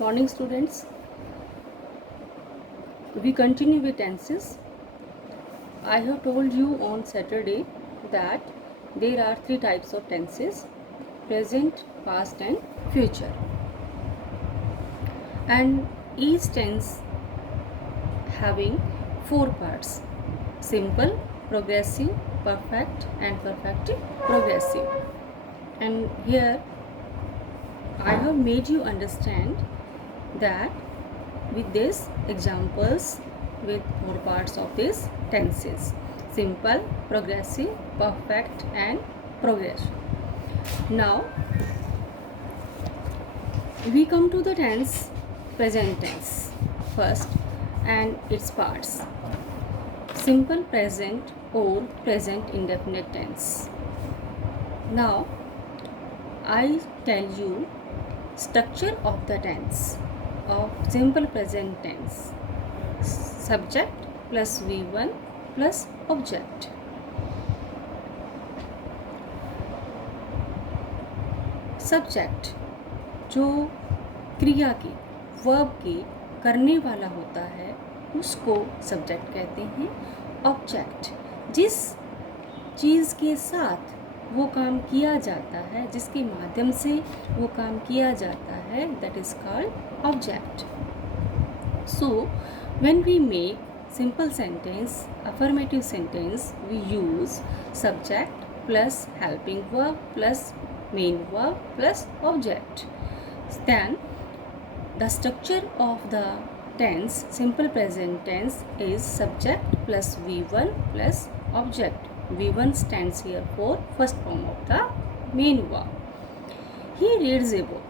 Morning students, we continue with tenses. I have told you on Saturday that there are three types of tenses: present, past and future. And each tense having four parts: simple, progressive, perfect and perfective progressive. And here I have made you understand that with these examples with four parts of these tenses: simple, progressive, perfect and progressive. Now we come to the tense present tense first and its parts: simple present or present indefinite tense. Now I tell you structure of the tense of simple present tense: subject plus V1 plus object. Subject जो क्रिया की, verb की करने वाला होता है उसको subject कहते हैं. ऑब्जेक्ट जिस चीज़ के साथ वो काम किया जाता है, जिसके माध्यम से वो काम किया जाता है, that is called object. So when we make simple sentence, affirmative sentence, we use subject plus helping verb plus main verb plus object. Then the structure of the tense, simple present tense, is subject plus V1 plus object. V1 stands here for first form of the main verb. He reads a book.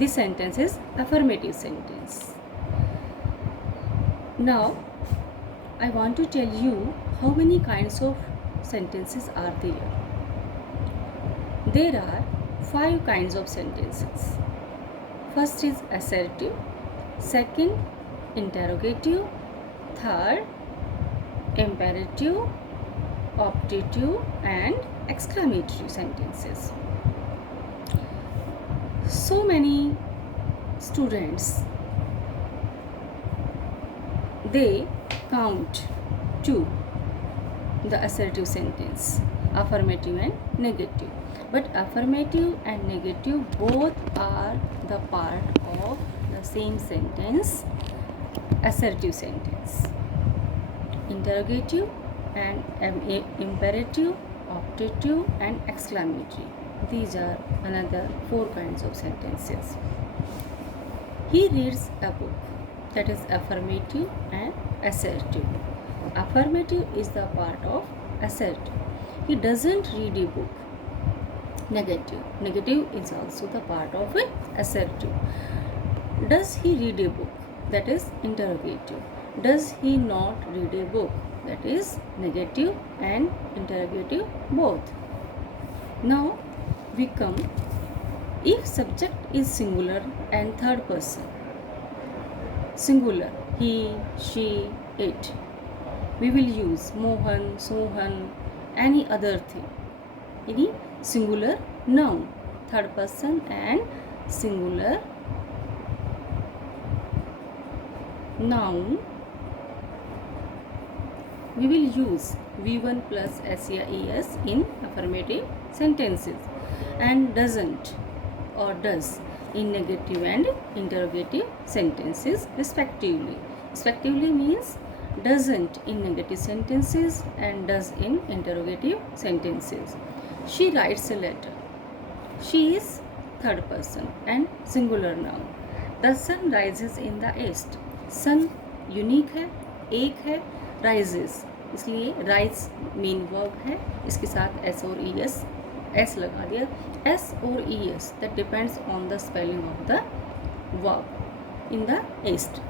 This sentence is affirmative sentence. Now I want to tell you how many kinds of sentences are there. There are 5 kinds of sentences. First is assertive, second interrogative, third imperative, optative and exclamatory sentences. So many students, they count to the assertive sentence, affirmative and negative. But affirmative and negative both are the part of the same sentence, assertive sentence. Interrogative and imperative, optative and exclamatory. These are another 4 kinds of sentences. He reads a book. That is affirmative and assertive. Affirmative is the part of assertive. He doesn't read a book. Negative. Negative is also the part of assertive. Does he read a book? That is interrogative. Does he not read a book? That is negative and interrogative both. Now we come, if subject is singular and third person, singular, he, she, it, we will use Mohan, Sohan, any other thing, any singular noun, third person and singular noun, we will use V1 plus SES in affirmative sentences and doesn't or does in negative and interrogative sentences respectively. Respectively means doesn't in negative sentences and does in interrogative sentences. She writes a letter. She is third person and singular noun. The sun rises in the east. Sun unique है, एक है, rises, इसलिए rise main verb है, इसके साथ s और es, s लगा दिया. S or es, that depends on the spelling of the verb in the east.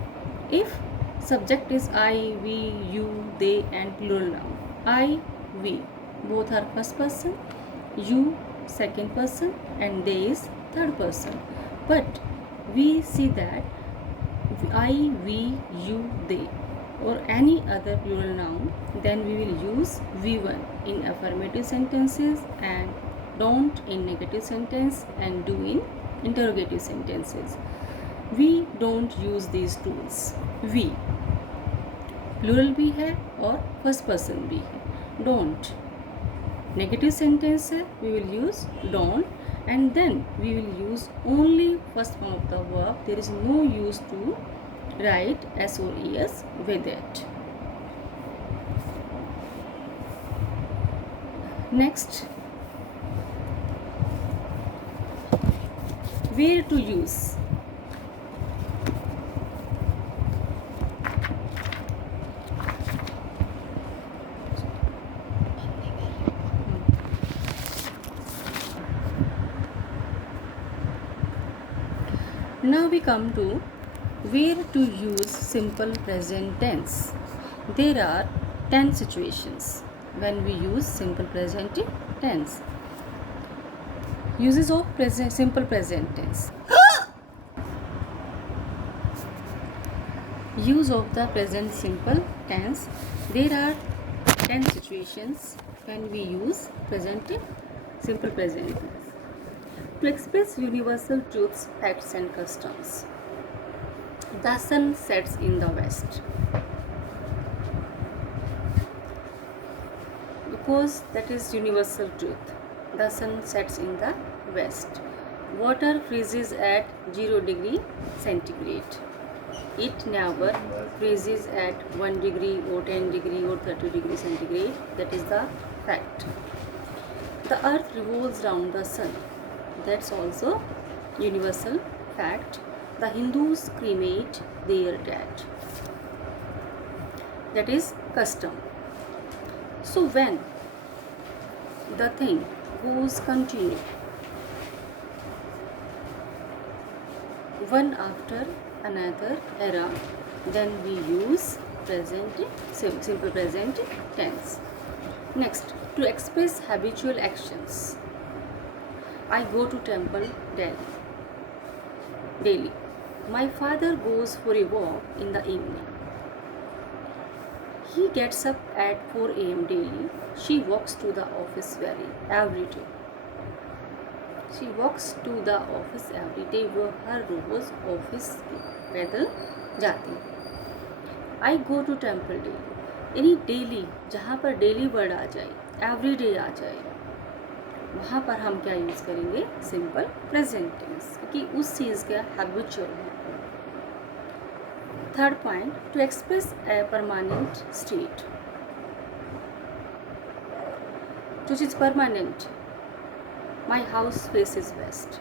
If subject is I, we, you, they and plural noun, I, we both are first person, you second person and they is third person. But we see that I, we, you, they or any other plural noun, then we will use V1 in affirmative sentences and don't in negative sentence and do in interrogative sentences. We don't use these tools. We plural भी है और first person भी है. Don't negative sentence है, we will use don't and then we will use only first form of the verb. There is no use to write S और E S with it. Next, where to use. Now we come to where to use simple present tense. There are 10 situations when we use simple present tense. Uses of simple present tense. Use of the present simple tense. There are 10 situations when we use simple present tense to express universal truths, facts and customs. The sun sets in the west. Because that is universal truth. The sun sets in the west. Water freezes at 0 degree centigrade. It never freezes at 1 degree or 10 degree or 30 degree centigrade. That is the fact. The earth revolves round the sun. That's also universal fact. The Hindus cremate their dead. That is custom. So when the thing goes continue one after another era, then we use simple present tense. Next, to express habitual actions. I go to temple daily. My father goes for a walk in the evening. He gets up at 4 a.m. daily. She walks to the office every day. She walks to the office every day. वो हर रोज office पैदल जाती है. I go to temple daily. यानी daily, जहाँ पर daily word आ जाए, every day आ जाए, वहाँ पर हम क्या यूज़ करेंगे? सिंपल प्रेजेंट टेंस, क्योंकि उस चीज़ का हैबिचुअल है. Third point, to express a permanent state. जो चीज़ permanent, my house face is west.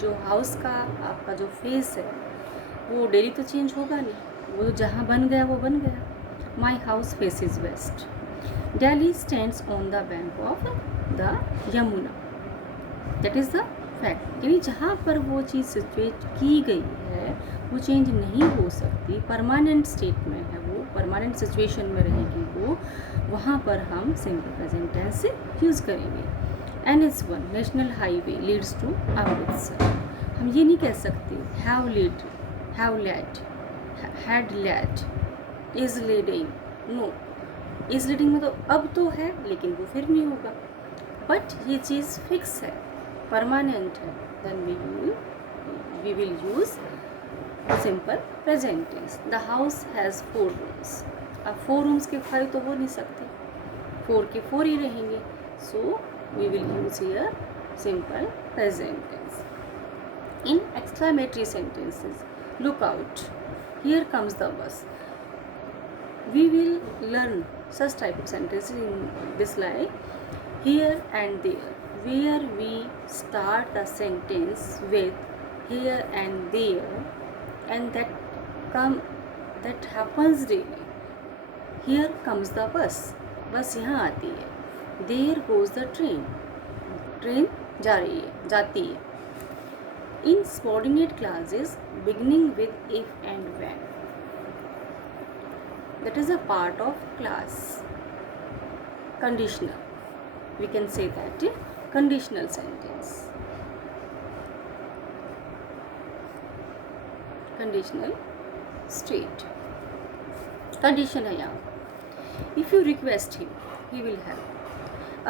जो हाउस का आपका जो फेस है वो डेली तो चेंज होगा नहीं, वो जहाँ बन गया वो बन गया. My house face is west. Delhi stands on the bank of the Yamuna. That is the fact. यानी जहाँ पर वो चीज़ सिचुएट की गई है वो चेंज नहीं हो सकती, परमानेंट स्टेट में है, वो परमानेंट सिचुएशन में रहेगी वो, वहाँ पर हम सिंपल प्रेजेंट टेंस से यूज़ करेंगे. NH1 national highway leads to Amritsar. हम ये नहीं कह सकते have lead, have led, had led, is leading. No, is leading में तो अब तो है लेकिन वो फिर नहीं होगा. बट ये चीज़ फिक्स है, परमानेंट है, then we will use simple present tense. The house has 4 rooms. अब 4 rooms के 5 तो हो नहीं सकते, 4 के 4 ही रहेंगे. So we will use here simple present tense. In exclamatory sentences, look out, here comes the bus. We will learn such type of sentences in this line, here and there, where we start the sentence with here and there, and that happens daily. Here comes the bus. बस यहाँ आती है. There goes the train. Train जा रही है, जाती है. In subordinate clauses beginning with if and when, that is a part of class. Conditional, we can say that conditional sentence. Conditional state, condition है यहाँ. If you request him, he will help.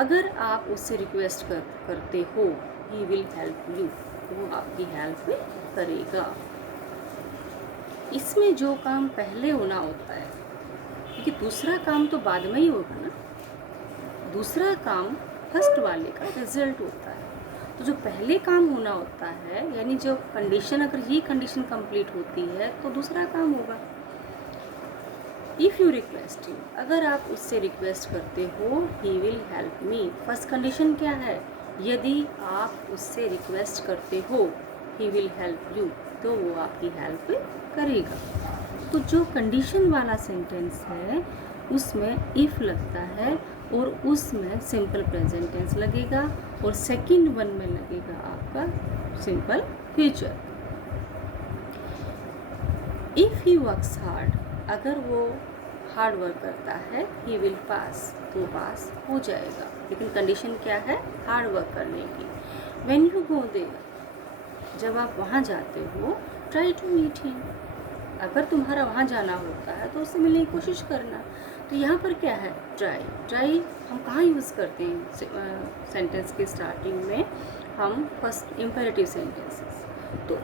अगर आप उससे request करते हो, he will help you, वो आपकी help करेगा. इसमें जो काम पहले होना होता है, क्योंकि दूसरा काम तो बाद में ही होगा ना, दूसरा काम फर्स्ट वाले का रिजल्ट होता है। तो जो पहले काम होना होता है, यानी जो कंडीशन, अगर ये कंडीशन कंप्लीट होती है तो दूसरा काम होगा। इफ़ यू रिक्वेस्ट हिम, अगर आप उससे रिक्वेस्ट करते हो, he will help me. First condition क्या है? यदि आप उससे रिक्वेस्ट करते हो, ही विल हेल्प यू, तो वो आपकी हेल्प करेगा। तो जो कंडीशन वाला सेंटेंस है उसमें इफ़ लगता है और उसमें सिंपल प्रेजेंट टेंस लगेगा, और सेकंड वन में लगेगा आपका simple future. If he works hard, अगर वो हार्ड वर्क करता है, ही विल पास, तो पास हो जाएगा। लेकिन कंडीशन क्या है? हार्ड वर्क करने की। व्हेन यू गो देयर, जब आप वहाँ जाते हो, ट्राई टू मीट हिम, अगर तुम्हारा वहाँ जाना होता है तो उससे मिलने की कोशिश करना। तो यहाँ पर क्या है? ट्राई। ट्राई हम कहाँ यूज़ करते हैं? सेंटेंस के स्टार्टिंग में हम फर्स्ट इम्पेरेटिव सेंटेंसेस। तो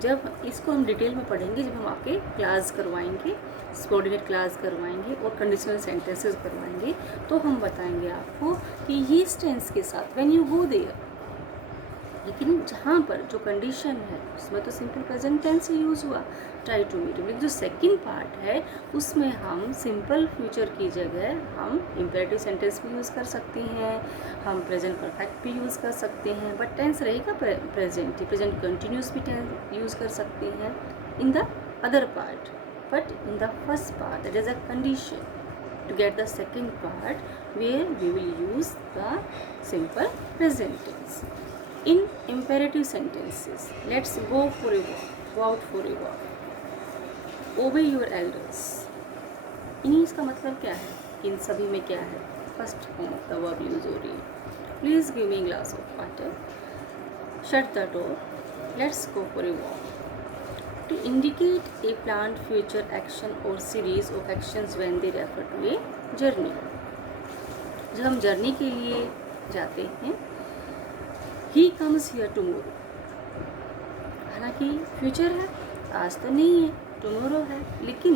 जब इसको हम डिटेल में पढ़ेंगे, जब हम आपके क्लास करवाएंगे, सबऑर्डिनेट क्लास करवाएंगे और कंडीशनल सेंटेंसेस करवाएंगे, तो हम बताएंगे आपको कि ये टेंस के साथ व्हेन यू गो देयर। लेकिन जहाँ पर जो कंडीशन है उसमें तो सिंपल प्रेजेंट टेंस ही यूज़ हुआ, ट्राई टू मीट। लेकिन जो सेकंड पार्ट है उसमें हम सिंपल फ्यूचर की जगह हम इम्पेरेटिव सेंटेंस भी यूज़ कर सकते हैं, हम प्रेजेंट परफेक्ट भी यूज़ कर सकते हैं, बट टेंस रहेगा प्रेजेंट ही, प्रेजेंट कंटिन्यूस भी टेंस यूज़ कर सकते हैं in the other part. But in the first part, that is a condition to get the second part where we will use the simple present tense. In imperative sentences, let's go for a walk, go out for a walk, obey your elders. इन्हीं इसका मतलब क्या है? इन सभी में क्या है? First form of the verb use हो रही है। Please give me glass of water, shut the door, let's go for a walk. To indicate a planned future action or series of actions when they refer to a journey. जब हम journey के लिए जाते हैं, he comes here tomorrow, हालांकि future है, आज तो नहीं है, टुमारो है, लेकिन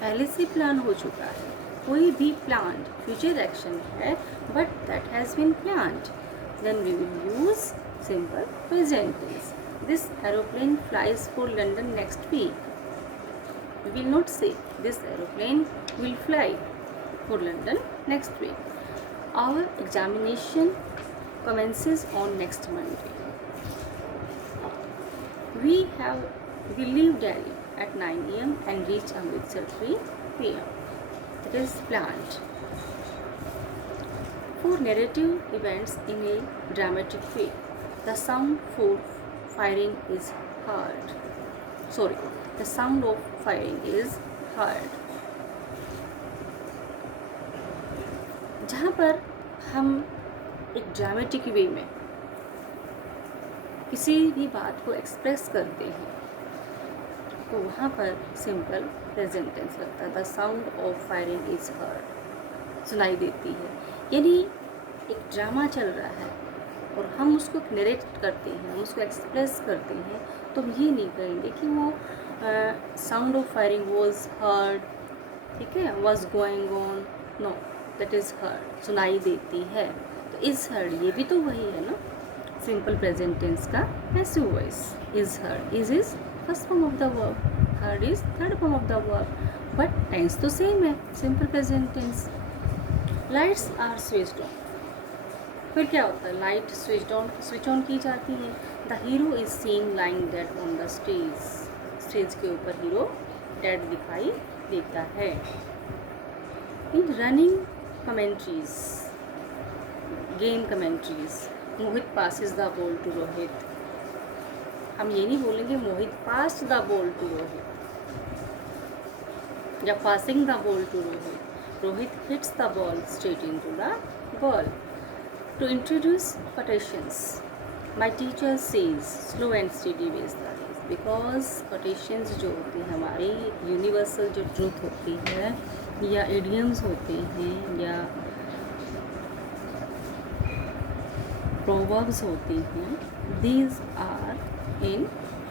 पहले से प्लान हो चुका है। कोई भी प्लान्ड फ्यूचर एक्शन है but that has been planned, then we will use simple present tense. This aeroplane flies for London next week. We will not say this aeroplane will fly for London next week. Our examination commences on next Monday. We leave Delhi at 9 a.m. and reach Amritsar 3 p.m. It is planned. For narrative events in a dramatic way, the sound for firing is heard. The sound of firing is heard. जहाँ पर हम एक dramatic वे में किसी भी बात को express करते हैं तो वहाँ पर सिंपल प्रेजेंट टेंस लगता है। The sound of firing is heard, सुनाई देती है। यानी एक ड्रामा चल रहा है और हम उसको नरेट करते हैं, हम उसको एक्सप्रेस करते हैं, तो हम ये नहीं कहेंगे कि वो sound of firing was heard, ठीक है, was going on, no, that is heard, सुनाई देती है। तो इज़ हर्ड ये भी तो वही है ना, सिंपल प्रेजेंट टेंस का passive voice. Is heard, is first form of the verb, heard is third form of the verb, but tense तो सेम है, simple present tense. Lights are switched on, फिर क्या होता है? लाइट स्विच ऑन की जाती है। The hero is seen lying dead on the stage, stage के ऊपर हीरो डेड दिखाई देता है। In running commentaries, game commentaries, Mohit passes the ball to Rohit, हम ये नहीं बोलेंगे Mohit pass the ball to Rohit या passing the ball to Rohit, Rohit hits the ball straight into the ball. To introduce quotations, my teacher says slow and steady ways the race, because quotations जो होती हैं हमारी universal जो ट्रूथ होती है या idioms होते हैं या प्रोवर्ब्स होती हैं, these are in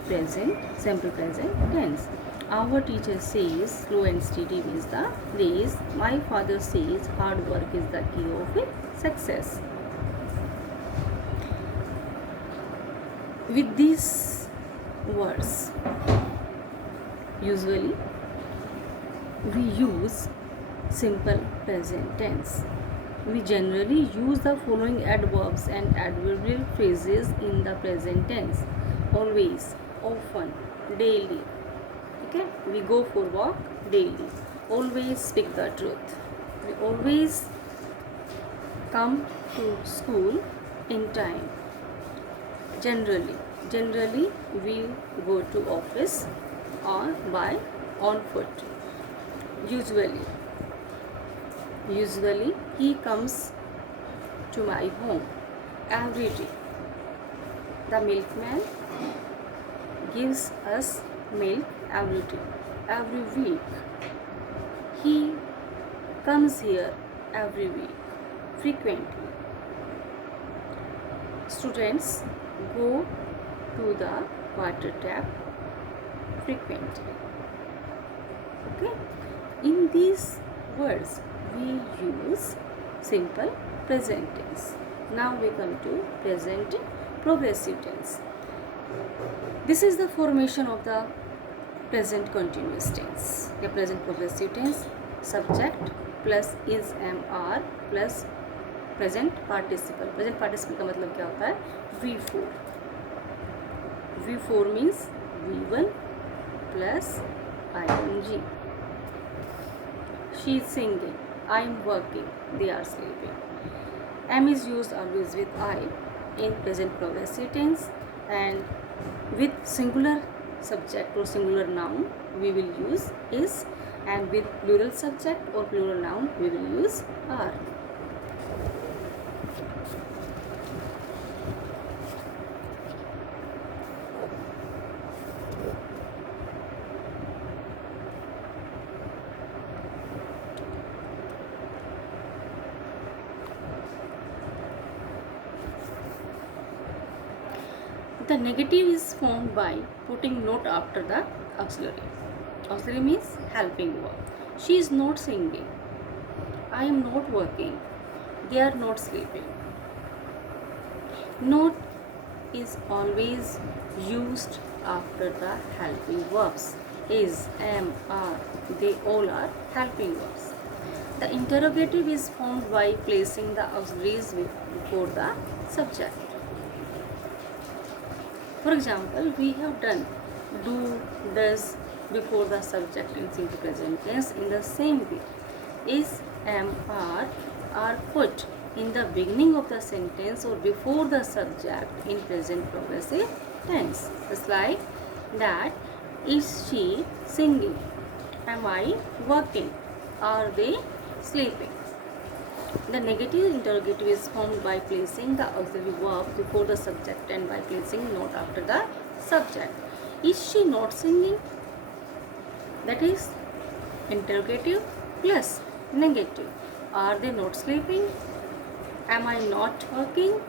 present, simple present tense. Our teacher says slow and steady wins the race. My father says hard work is the key of success. With these words, usually we use simple present tense. We generally use the following adverbs and adverbial phrases in the present tense: always, often, daily. Okay, we go for walk daily. Always speak the truth. We always come to school in time. Generally we go to office or by on foot. Usually he comes to my home every day. The milkman gives us milk every day, every week. He comes here every week, frequently. Students go to the water tap frequently. Okay, in these words we use simple present tense. Now we come to present progressive tense. This is the formation of the present continuous tense. The present progressive tense, subject plus is am are plus present participle. Present participle का मतलब क्या होता है? V4. V4 means V1 plus ing. She is singing. I am working. They are sleeping. Am is used always with I in present progressive tense, and with singular subject or singular noun we will use is, and with plural subject or plural noun we will use are. The negative is formed by putting not after the auxiliary. Auxiliary means helping verb. She is not singing. I am not working. They are not sleeping. Not is always used after the helping verbs. Is, am, are, they all are helping verbs. The interrogative is formed by placing the auxiliaries before the subject. For example, we have done do, does before the subject in simple present tense. In the same way, is, am, are put in the beginning of the sentence or before the subject in present progressive tense. Just like that, is she singing? Am I working? Are they sleeping? The negative interrogative is formed by placing the auxiliary verb before the subject and by placing not after the subject. Is she not singing? That is interrogative plus negative. Are they not sleeping? Am I not working?